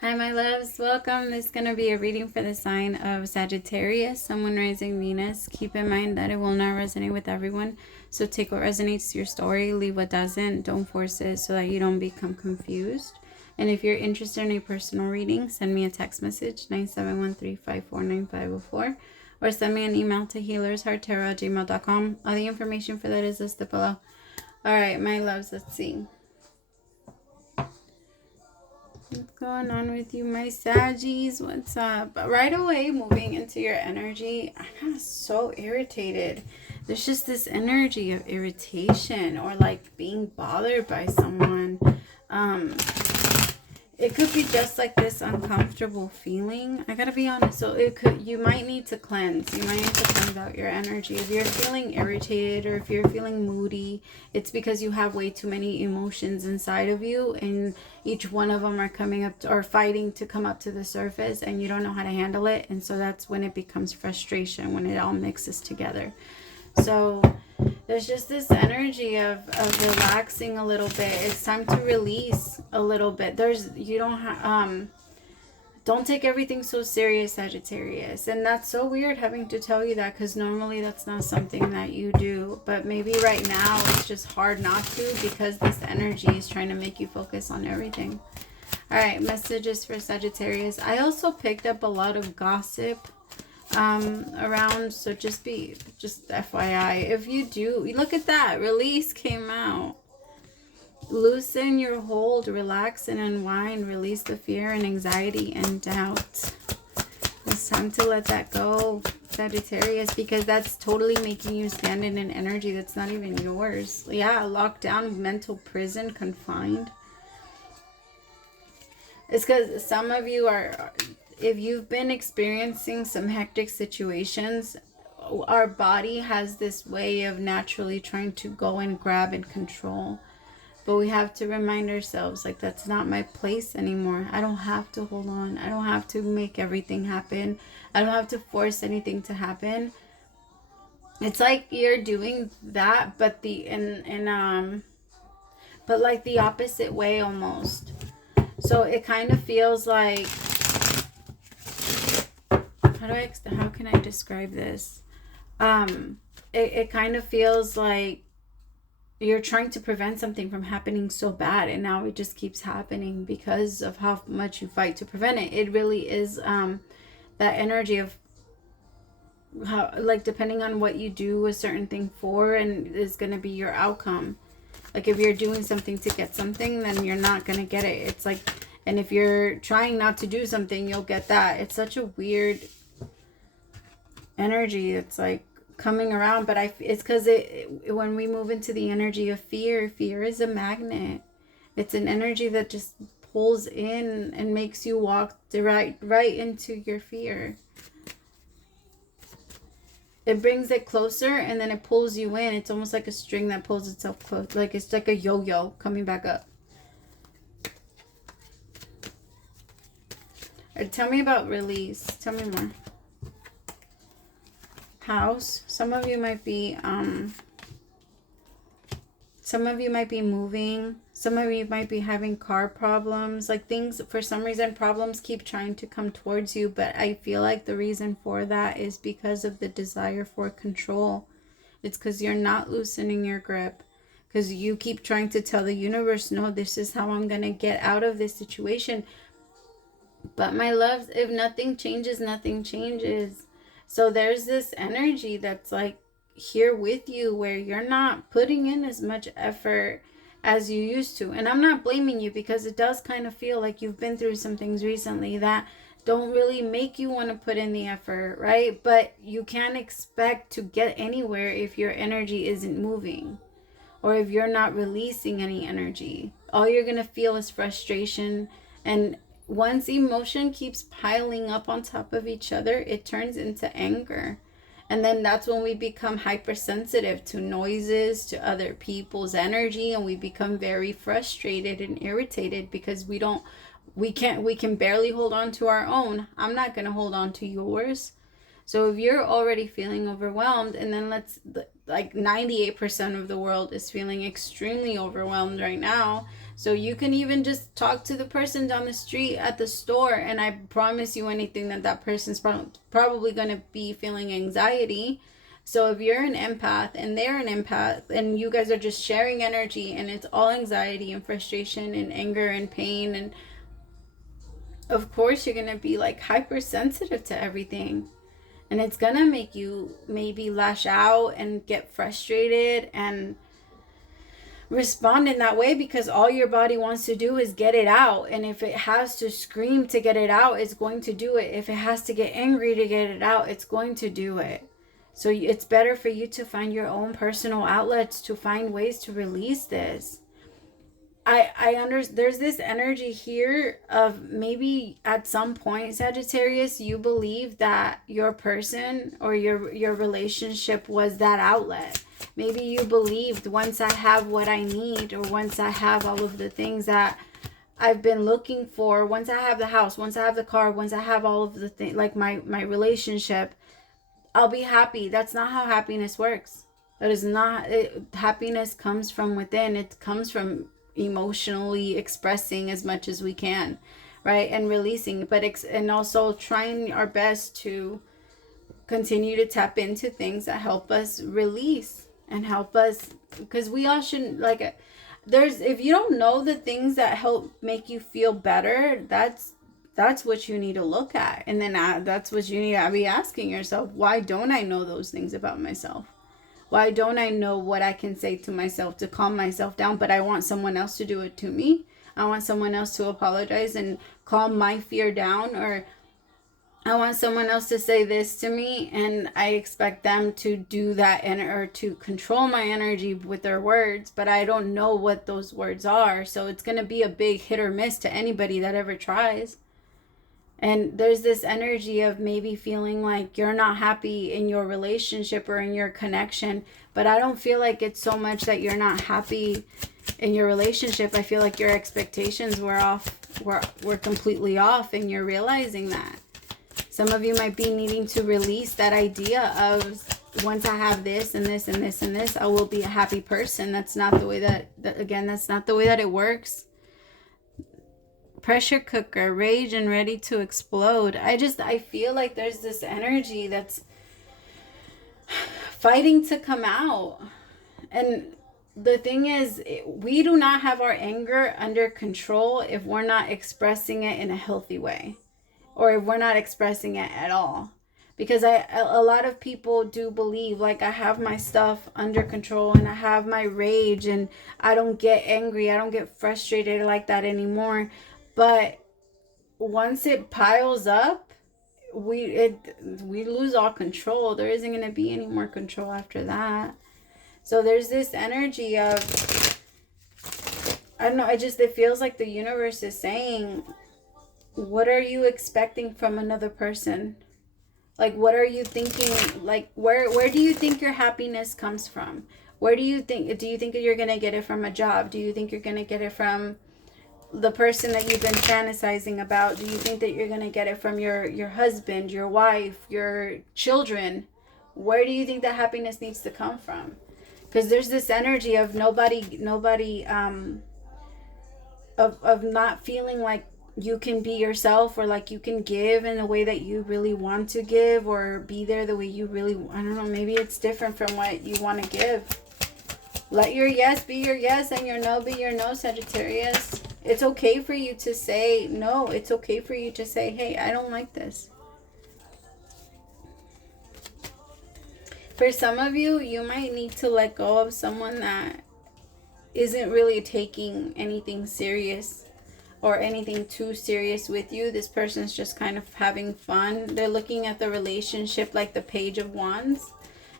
Hi, my loves. Welcome. This is going to be a reading for the sign of Sagittarius, Sun, Moon, Rising, Venus. Keep in mind that it will not resonate with everyone. So take what resonates to your story, leave what doesn't. Don't force it so that you don't become confused. And if you're interested in a personal reading, send me a text message, 9713549504, or send me an email to HealersHeartTarot@gmail.com. All the information for that is listed below. All right, my loves, let's see. What's going on with you, my Saggies? What's up? Right away, moving into your energy, I'm not so irritated. There's just this energy of irritation or like being bothered by someone. It could be just like this uncomfortable feeling. I gotta be honest. So you might need to cleanse. You might need to cleanse out your energy. If you're feeling irritated or if you're feeling moody, it's because you have way too many emotions inside of you, and each one of them are coming up or fighting to come up to the surface, and you don't know how to handle it. And so that's when it becomes frustration, when it all mixes together. So there's just this energy of relaxing a little bit. It's time to release a little bit. Don't take everything so serious, Sagittarius. And that's so weird having to tell you that, because normally that's not something that you do. But maybe right now it's just hard not to, because this energy is trying to make you focus on everything. All right, messages for Sagittarius. I also picked up a lot of gossip around, so just FYI, if you do, look at that, release came out. Loosen your hold, relax and unwind, release the fear and anxiety and doubt. It's time to let that go, Sagittarius, because that's totally making you stand in an energy that's not even yours. Yeah, locked down, mental prison, confined. It's because some of you are, if you've been experiencing some hectic situations, our body has this way of naturally trying to go and grab and control. But we have to remind ourselves, like, that's not my place anymore. I don't have to hold on. I don't have to make everything happen. I don't have to force anything to happen. It's like you're doing that, but but like the opposite way almost. So it kind of feels like, how can I describe this? It kind of feels like you're trying to prevent something from happening so bad, and now it just keeps happening because of how much you fight to prevent it. It really is that energy of how, like, depending on what you do a certain thing for, and is going to be your outcome. Like, if you're doing something to get something, then you're not going to get it. It's like, and if you're trying not to do something, you'll get that. It's such a weird energy. It's like coming around, but it's because when we move into the energy of fear is a magnet. It's an energy that just pulls in and makes you walk right into your fear. It brings it closer and then it pulls you in. It's almost like a string that pulls itself close, like it's like a yo-yo coming back up. Tell me about release. Tell me more. House. Some of you might be moving. Some of you might be having car problems, like things, for some reason problems keep trying to come towards you, but I feel like the reason for that is because of the desire for control. It's because you're not loosening your grip, because you keep trying to tell the universe, no, this is how I'm gonna get out of this situation. But my loves, if nothing changes, nothing changes. So there's this energy that's like here with you where you're not putting in as much effort as you used to. And I'm not blaming you, because it does kind of feel like you've been through some things recently that don't really make you want to put in the effort, right? But you can't expect to get anywhere if your energy isn't moving, or if you're not releasing any energy. All you're going to feel is frustration, and once emotion keeps piling up on top of each other, it turns into anger. And then that's when we become hypersensitive to noises, to other people's energy, and we become very frustrated and irritated because we can barely hold on to our own. I'm not going to hold on to yours. So if you're already feeling overwhelmed, and then like 98% of the world is feeling extremely overwhelmed right now. So you can even just talk to the person down the street at the store, and I promise you anything that person's probably going to be feeling anxiety. So if you're an empath and they're an empath and you guys are just sharing energy and it's all anxiety and frustration and anger and pain, and of course you're going to be like hypersensitive to everything. And it's going to make you maybe lash out and get frustrated and respond in that way, because all your body wants to do is get it out. And if it has to scream to get it out, it's going to do it. If it has to get angry to get it out, it's going to do it. So it's better for you to find your own personal outlets, to find ways to release this. I understand there's this energy here of maybe at some point, Sagittarius, you believe that your person or your relationship was that outlet. Maybe you believed, once I have what I need, or once I have all of the things that I've been looking for, once I have the house, once I have the car, once I have all of the things, like my relationship, I'll be happy. That's not how happiness works. That is not it. Happiness comes from within. It comes from emotionally expressing as much as we can, right? And releasing, but and also trying our best to continue to tap into things that help us release and help us, because we all shouldn't, like, if you don't know the things that help make you feel better, that's what you need to look at. And then that's what you need to be asking yourself. Why don't I know those things about myself? Why don't I know what I can say to myself to calm myself down, but I want someone else to do it to me? I want someone else to apologize and calm my fear down, or I want someone else to say this to me, and I expect them to do that or to control my energy with their words, but I don't know what those words are. So it's going to be a big hit or miss to anybody that ever tries. And there's this energy of maybe feeling like you're not happy in your relationship or in your connection. But I don't feel like it's so much that you're not happy in your relationship. I feel like your expectations were off, were completely off, and you're realizing that. Some of you might be needing to release that idea of, once I have this and this and this and this, I will be a happy person. That's not the way that's not the way that it works. Pressure cooker, rage and ready to explode. I feel like there's this energy that's fighting to come out. And the thing is, we do not have our anger under control if we're not expressing it in a healthy way, or if we're not expressing it at all. Because a lot of people do believe, like, I have my stuff under control and I have my rage and I don't get angry, I don't get frustrated like that anymore. But once it piles up, we lose all control. There isn't going to be any more control after that. So there's this energy of, I don't know, it feels like the universe is saying, what are you expecting from another person? Like, what are you thinking? Like, where do you think your happiness comes from? Do you think you're going to get it from a job? Do you think you're going to get it from the person that you've been fantasizing about? Do you think that you're going to get it from your husband, your wife, your children? Where do you think that happiness needs to come from? Because there's this energy of nobody of not feeling like you can be yourself, or like you can give in the way that you really want to give, or be there the way you really, I don't know, maybe it's different from what you want to give. Let your yes be your yes and your no be your no, Sagittarius. It's okay for you to say no. It's okay for you to say, hey, I don't like this. For some of you, you might need to let go of someone that isn't really taking anything serious or anything too serious with you. This person's just kind of having fun. They're looking at the relationship like the Page of Wands.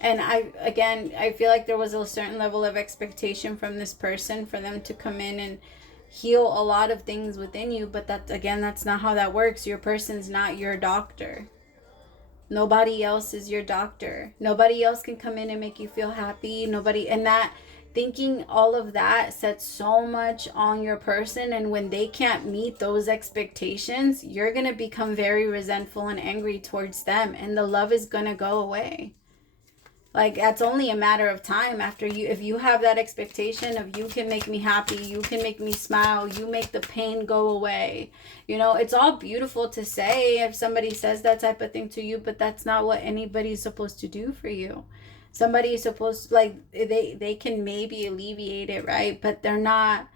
And I feel like there was a certain level of expectation from this person for them to come in and heal a lot of things within you. But that's not how that works. Your person's not your doctor. Nobody else is your doctor. Nobody else can come in and make you feel happy. And that thinking all of that sets so much on your person. And when they can't meet those expectations, you're going to become very resentful and angry towards them. And the love is going to go away. Like, that's only a matter of time after you, if you have that expectation of you can make me happy, you can make me smile, you make the pain go away. You know, it's all beautiful to say if somebody says that type of thing to you, but that's not what anybody's supposed to do for you. Somebody is supposed to, like, they can maybe alleviate it, right? But they're not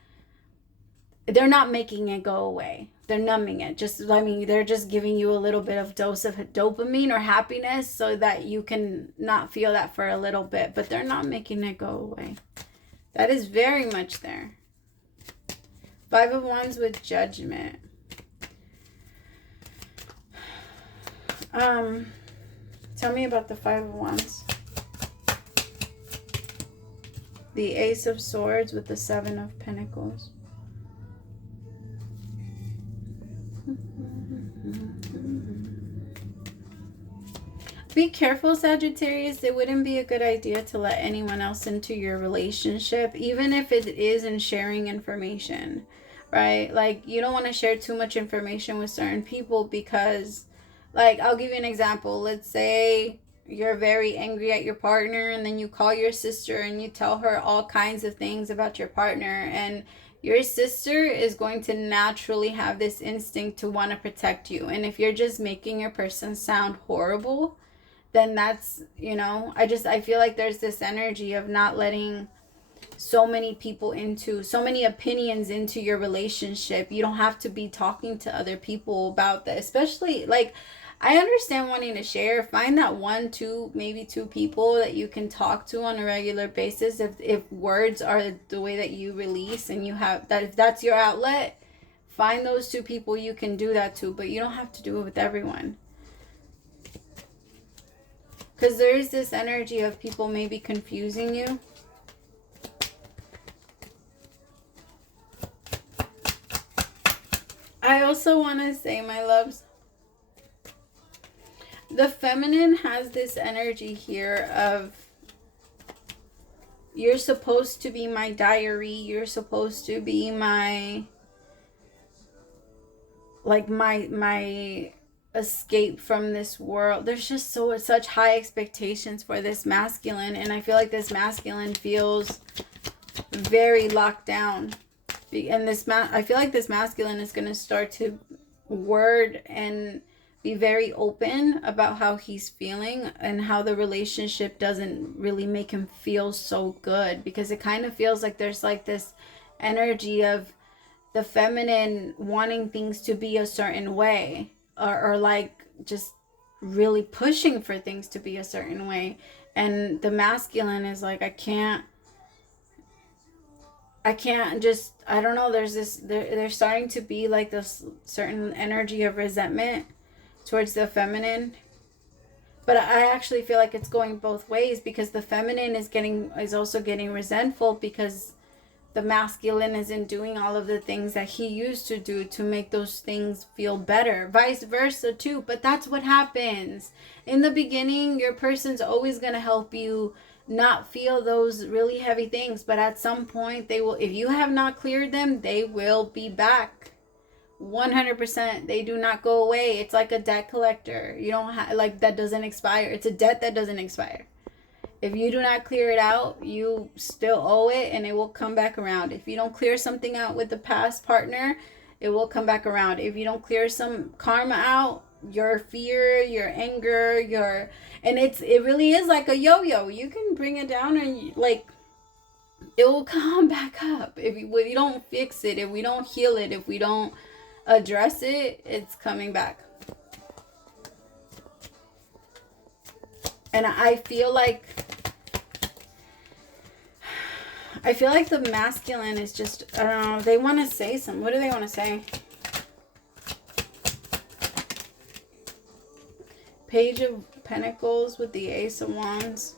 making it go away. They're numbing it. They're just giving you a little bit of dose of dopamine or happiness so that you can not feel that for a little bit, but they're not making it go away. That is very much there. 5 of Wands with Judgment. Tell me about the 5 of Wands. The Ace of Swords with the 7 of Pentacles. Be careful, Sagittarius. It wouldn't be a good idea to let anyone else into your relationship, even if it is in sharing information, right? Like, you don't want to share too much information with certain people because, like, I'll give you an example. Let's say you're very angry at your partner and then you call your sister and you tell her all kinds of things about your partner, and your sister is going to naturally have this instinct to want to protect you. And if you're just making your person sound horrible, then that's, you know, I feel like there's this energy of not letting so many people into, so many opinions into your relationship. You don't have to be talking to other people about that, especially, like, I understand wanting to share. Find that 1, 2, maybe 2 people that you can talk to on a regular basis. If words are the way that you release and you have that, if that's your outlet, find those 2 people you can do that to, but you don't have to do it with everyone. Because there is this energy of people maybe confusing you. I also want to say, my loves, the feminine has this energy here of, you're supposed to be my diary. You're supposed to be my, like, my escape from this world. There's just such high expectations for this masculine, and I feel like this masculine feels very locked down. And I feel like this masculine is going to start to word and be very open about how he's feeling and how the relationship doesn't really make him feel so good, because it kind of feels like there's like this energy of the feminine wanting things to be a certain way, or like just really pushing for things to be a certain way, and the masculine is like, I can't just, I don't know, there's starting to be like this certain energy of resentment towards the feminine. But I actually feel like it's going both ways, because the feminine is also getting resentful because the masculine isn't doing all of the things that he used to do to make those things feel better. Vice versa too. But that's what happens. In the beginning, your person's always going to help you not feel those really heavy things. But at some point, they will, if you have not cleared them, they will be back. 100%. They do not go away. It's like a debt collector. You don't have, like, that doesn't expire. It's a debt that doesn't expire. If you do not clear it out, you still owe it, and it will come back around. If you don't clear something out with the past partner, it will come back around. If you don't clear some karma out, your fear, your anger, and it really is like a yo-yo. You can bring it down and, like, it will come back up. If you don't fix it, if we don't heal it, if we don't address it, it's coming back. And I feel like the masculine is just, I don't know, they want to say something. What do they want to say? Page of Pentacles with the Ace of Wands.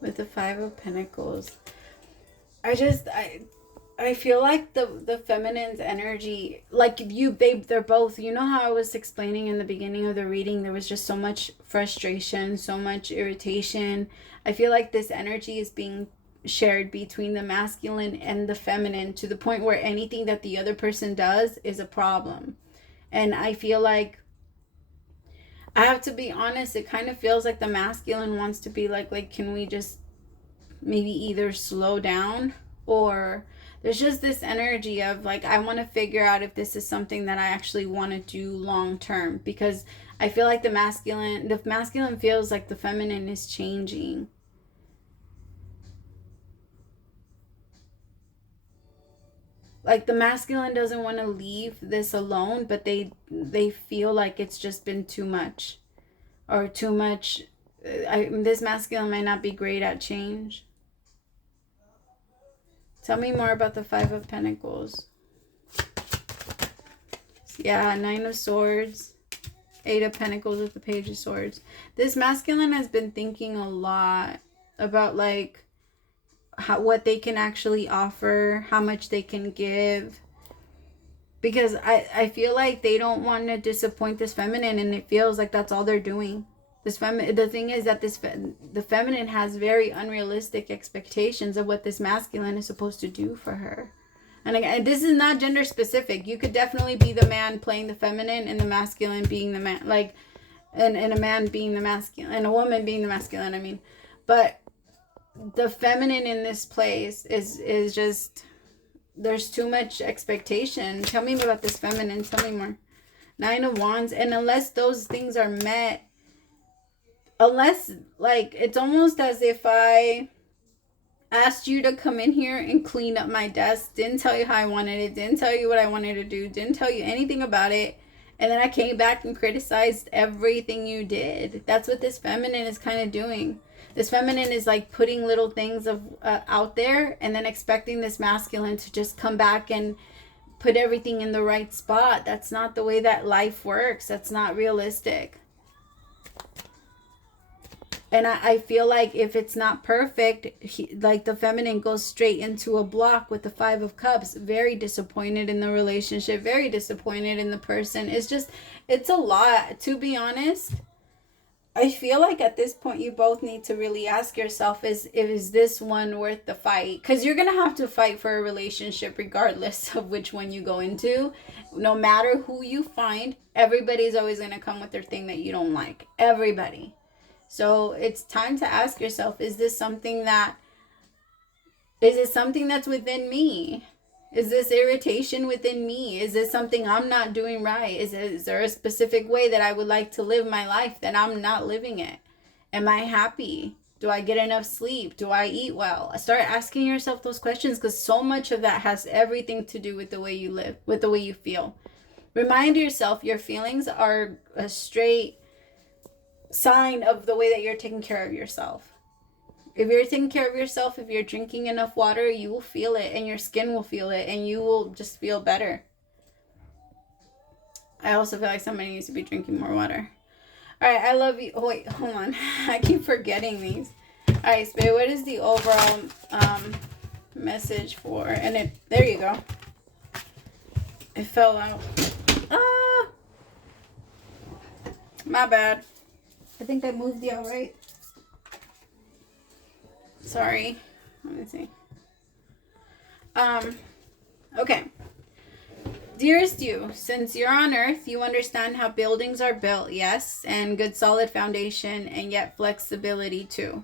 With the Five of Pentacles. I I feel like the feminine's energy, like they're both, you know how I was explaining in the beginning of the reading, there was just so much frustration, so much irritation. I feel like this energy is being shared between the masculine and the feminine, to the point where anything that the other person does is a problem. And I feel like, I have to be honest, it kind of feels like the masculine wants to be like, can we just maybe either slow down, or there's just this energy of like, I want to figure out if this is something that I actually want to do long term, because I feel like the masculine feels like the feminine is changing. Like the masculine doesn't want to leave this alone, but they feel like it's just been too much, or too much. This masculine might not be great at change. Tell me more about the Five of Pentacles. Yeah, Nine of Swords, Eight of Pentacles with the Page of Swords. This masculine has been thinking a lot about like what they can actually offer, how much they can give. Because I feel like they don't want to disappoint this feminine, and it feels like that's all they're doing. The thing is that the feminine has very unrealistic expectations of what this masculine is supposed to do for her. And again, this is not gender specific. You could definitely be the man playing the feminine, and the masculine being the man, like, and a man being the masculine, and a woman being the masculine, I mean. But the feminine in this place is just, there's too much expectation. Tell me about this feminine. Tell me more. Nine of Wands. And unless those things are met, unless, like, it's almost as if I asked you to come in here and clean up my desk, didn't tell you how I wanted it, didn't tell you what I wanted to do, didn't tell you anything about it, and then I came back and criticized everything you did. That's what this feminine is kind of doing. This feminine is like putting little things out there, and then expecting this masculine to just come back and put everything in the right spot. That's not the way that life works. That's not realistic. And I feel like if it's not perfect, like the feminine goes straight into a block with the Five of Cups. Very disappointed in the relationship. Very disappointed in the person. It's a lot, to be honest. I feel like at this point you both need to really ask yourself, is this one worth the fight? Because you're going to have to fight for a relationship regardless of which one you go into. No matter who you find, everybody's always going to come with their thing that you don't like. Everybody. So it's time to ask yourself, is this something that's within me? Is this irritation within me? Is this something I'm not doing right? Is there a specific way that I would like to live my life that I'm not living it? Am I happy? Do I get enough sleep? Do I eat well? Start asking yourself those questions, because so much of that has everything to do with the way you live, with the way you feel. Remind yourself your feelings are a straight sign of the way that you're taking care of yourself. If you're taking care of yourself, if you're drinking enough water, you will feel it, and your skin will feel it, and you will just feel better. I also feel like somebody needs to be drinking more water. All right, I love you. Oh, wait, hold on. I keep forgetting these. All right, Spirit, what is the overall message for? And there you go. It fell out. Ah, my bad. I think I moved the outright. Sorry. Let me see. Okay. Dearest you, since you're on Earth, you understand how buildings are built, yes, and good solid foundation, and yet flexibility too.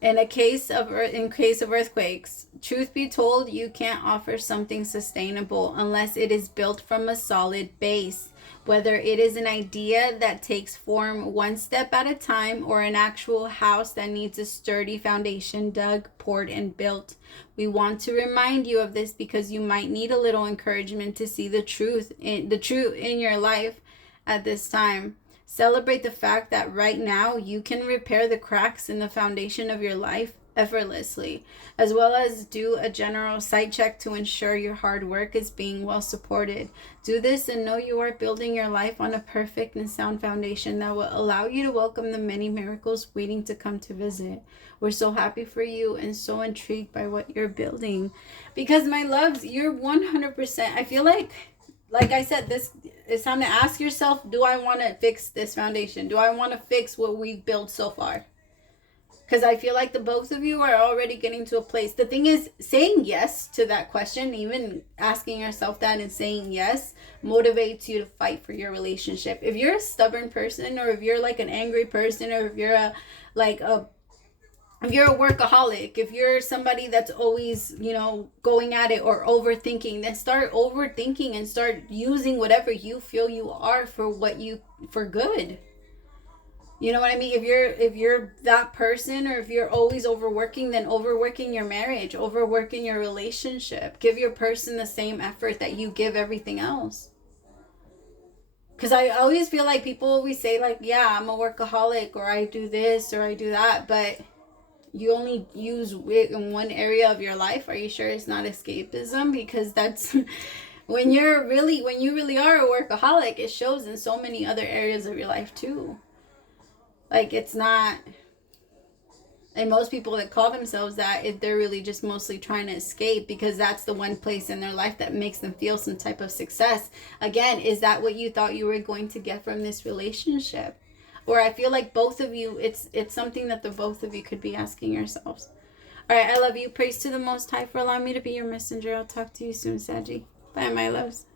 In case of earthquakes, truth be told, you can't offer something sustainable unless it is built from a solid base. Whether it is an idea that takes form one step at a time, or an actual house that needs a sturdy foundation dug, poured, and built. We want to remind you of this because you might need a little encouragement to see the truth in your life at this time. Celebrate the fact that right now you can repair the cracks in the foundation of your life effortlessly, as well as do a general site check to ensure your hard work is being well supported. Do this and know you are building your life on a perfect and sound foundation that will allow you to welcome the many miracles waiting to come to visit. We're so happy for you and so intrigued by what you're building, because my loves, you're 100%, I feel like I said, this it's time to ask yourself, do I want to fix this foundation? Do I want to fix what we've built so far? Because I feel like the both of you are already getting to a place. The thing is, saying yes to that question, even asking yourself that and saying yes, motivates you to fight for your relationship. If you're a stubborn person, or if you're like an angry person, or if you're if you're a workaholic, if you're somebody that's always, going at it or overthinking, then start overthinking and start using whatever you feel you are for good. You know what I mean? If you're that person, or if you're always overworking, then overworking your marriage, overworking your relationship. Give your person the same effort that you give everything else. Because I always feel like people always say like, yeah, I'm a workaholic, or I do this or I do that, but you only use it in one area of your life. Are you sure it's not escapism? Because that's when you really are a workaholic, it shows in so many other areas of your life too. Like, it's not, and most people that call themselves that, they're really just mostly trying to escape, because that's the one place in their life that makes them feel some type of success. Again, is that what you thought you were going to get from this relationship? Or I feel like both of you, it's something that the both of you could be asking yourselves. All right, I love you. Praise to the Most High for allowing me to be your messenger. I'll talk to you soon, Saggy. Bye, my loves.